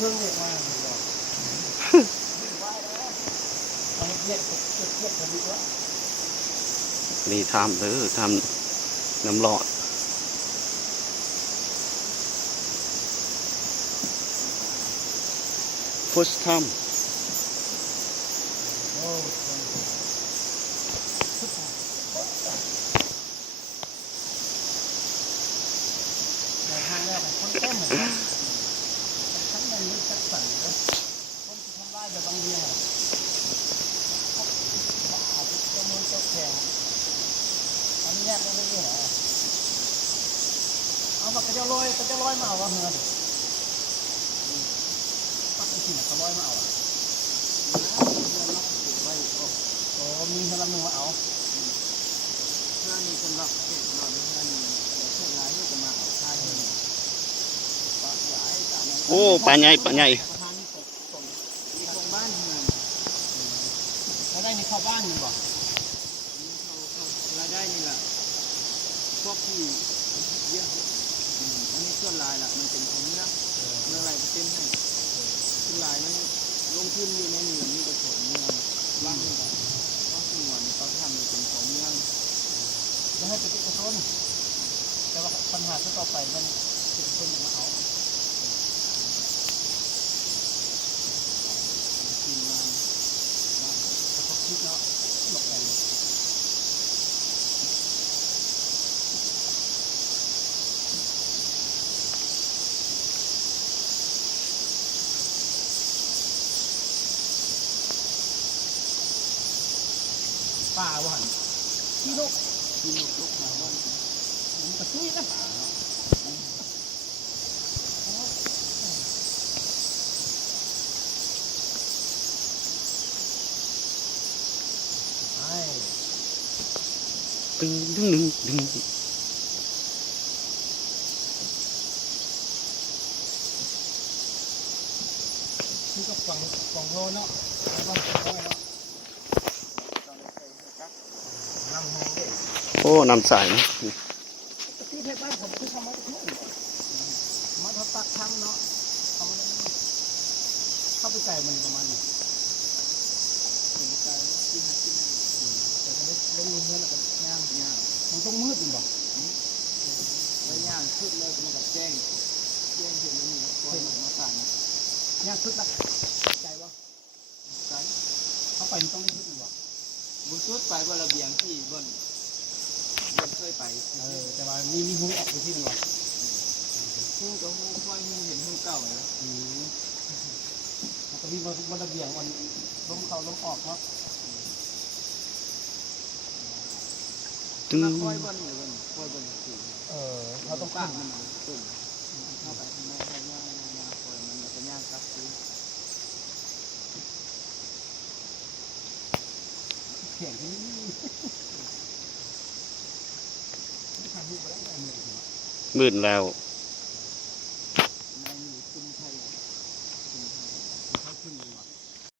เครื่องเรียกมานี่ทำทำน้ำหลอด first time ทางแรกคนเต็มเหมือนกันทั้งนั้นนี่จักสั่นเลยคนที่ทำได้แบบบางเรื่องบ้าจะมือจะแข็งอันนี้แยกไม่ได้เหรอเอาปากกระเจ้าลอยมาเอาวะเฮือนปักไอ้ที่ไหนเขาลอยมาเอาอ่ะโอ้มีสำหรับหนึ่งมาเอาถ้ามีสำหรับเก็บหน่อยถ้ามีเช่นไรก็จะมาเอาใช่ปลาใหญ่ โอ้ปลาใหญ่ปลาใหญ่ มีของบ้านเฮือนแล้วได้ในเข้าบ้านนี่บ่รายได้นี่แหละพวกที่เยอะอันนี้ส่วนลายล่ะมันเป็นของเนื้อเมื่อไรจะเป็นให้ส่วนลายนั้นลงทุนอยู่ในเมืองนี่ก็ของเมืองบ้านนี่ก็ต้องส่วนเขาทำเป็นของเมืองแล้วให้เป็นเอกชนแต่ว่าปัญหาที่ต่อไปมันเป็นคนมาเอากินมาแต่เขาคิดเนาะหลบแอนป่าว่ะที่นกลูกมาว่ามันกระตุ้ยนะไอ้ ดึงดึงดึงดึง ที่ก็ฟังโลเนาะแล้วก็ฟังเนาะน้ำแห้งดิ โอ้น้ำใสนะ ที่เทพบ้านผมคือทำมาทุกอย่างมาทับตักทั้งเนาะทำอะไรเข้าไปไก่มันประมาณนี้ไก่กินหากินแต่ก็เล่นเงินแล้วก็ย่างมันต้องมืดอยู่บ่แล้วย่างชุดเลยมันกับแจ้งเห็นมันมีคอยมาต่างนะย่างชุดละไก่วะไก่เข้าไปต้องได้ชุดอยู่บ่บุญชุดไปบนระเบียงที่บนเคยไปแต่ว่ามีหุ้งออกไปที่นึงวะหุ้งกับหุ้งค่อยหุ้งเห็นหุ้งเก่าเลยแล้วก็มีบนระเบียงวันล้มเขาล้มออกเนาะ ดึง ค่อยบนหรือบนค่อยบนสีเขาต้องปั้นมันตุ่มเข้าไปข้างในให้ย่างคอยมันจะย่างครับซื้อเขียนที่นี่ทำรูปไปแล้วได้เงิน มืดแล้ว